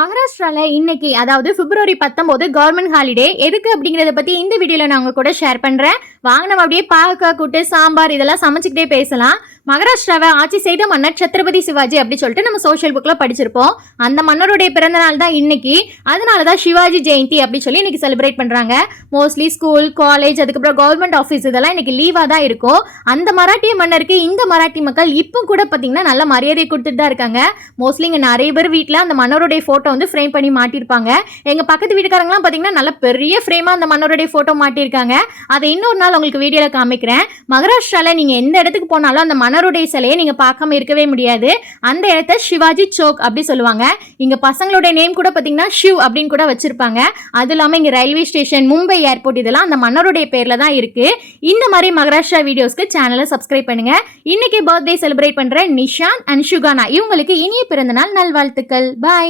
மகாராஷ்டிரால இன்னைக்கு அதாவது பிப்ரவரி பத்தொன்பது கவர்மெண்ட் ஹாலிடே எதுக்கு அப்படிங்கறத பத்தி இந்த வீடியோல நான் உங்க கூட ஷேர் பண்றேன். வாங்க நம்ம அப்படியே பாகக்காய் கூட்டு சாம்பார் இதெல்லாம் சமைச்சுக்கிட்டே பேசலாம். மகாராஷ்டிராவை ஆட்சி செய்த மன்னர் சத்ரபதி சிவாஜி அப்படி சொல்லிட்டு நம்ம சோஷியல் புக்கில் படிச்சிருப்போம். அந்த மன்னருடைய பிறந்த நாள் தான் இன்னைக்கு. அதனால தான் சிவாஜி ஜெயந்தி அப்படி சொல்லி இன்னைக்கு செலிப்ரேட் பண்ணுறாங்க மோஸ்ட்லி ஸ்கூல் காலேஜ் அதுக்கப்புறம் கவர்மெண்ட் ஆஃபீஸ் இதெல்லாம் இன்னைக்கு லீவாக தான் இருக்கும். அந்த மராட்டிய மன்னருக்கு இந்த மராட்டி மக்கள் இப்போ கூட பார்த்தீங்கன்னா நல்ல மரியாதை கொடுத்துட்டு தான் இருக்காங்க. மோஸ்ட்லி இங்கே நிறைய பேர் வீட்டில் அந்த மன்னருடைய ஃபோட்டோ வந்து ஃப்ரேம் பண்ணி மாட்டியிருப்பாங்க எங்கள் பக்கத்து வீட்டுக்காரங்களாம் பார்த்தீங்கன்னா நல்ல பெரிய ஃப்ரேமாக அந்த மன்னருடைய ஃபோட்டோ மாட்டியிருக்காங்க அதை இன்னொரு நாள் உங்களுக்கு வீடியோவில் காமிக்கிறேன். மகாராஷ்டிராவில் நீங்கள் எந்த இடத்துக்கு போனாலும் அந்த மன்னருடைய சிலையை நீங்கள் பார்க்காம இருக்கவே முடியாது. அந்த இடத்த சிவாஜி சோக் அப்படி சொல்லுவாங்க. இங்கே பசங்களுடைய நேம் கூட பார்த்தீங்கன்னா ஷிவ் அப்படின்னு கூட வச்சுருப்பாங்க. அது இல்லாமல் இங்கே ரயில்வே ஸ்டேஷன் மும்பை ஏர்போர்ட் இதெல்லாம் அந்த மன்னருடைய பேரில் தான் இருக்குது இந்த மாதிரி மகாராஷ்டிரா வீடியோஸ்க்கு சேனலை சப்ஸ்கிரைப் பண்ணுங்க. இன்னைக்கு பர்த்டே செலிப்ரேட் பண்ணுற நிஷான் அண்ட் சுகானா. இவங்களுக்கு இனிய பிறந்தநாள் நல்வாழ்த்துக்கள். பாய்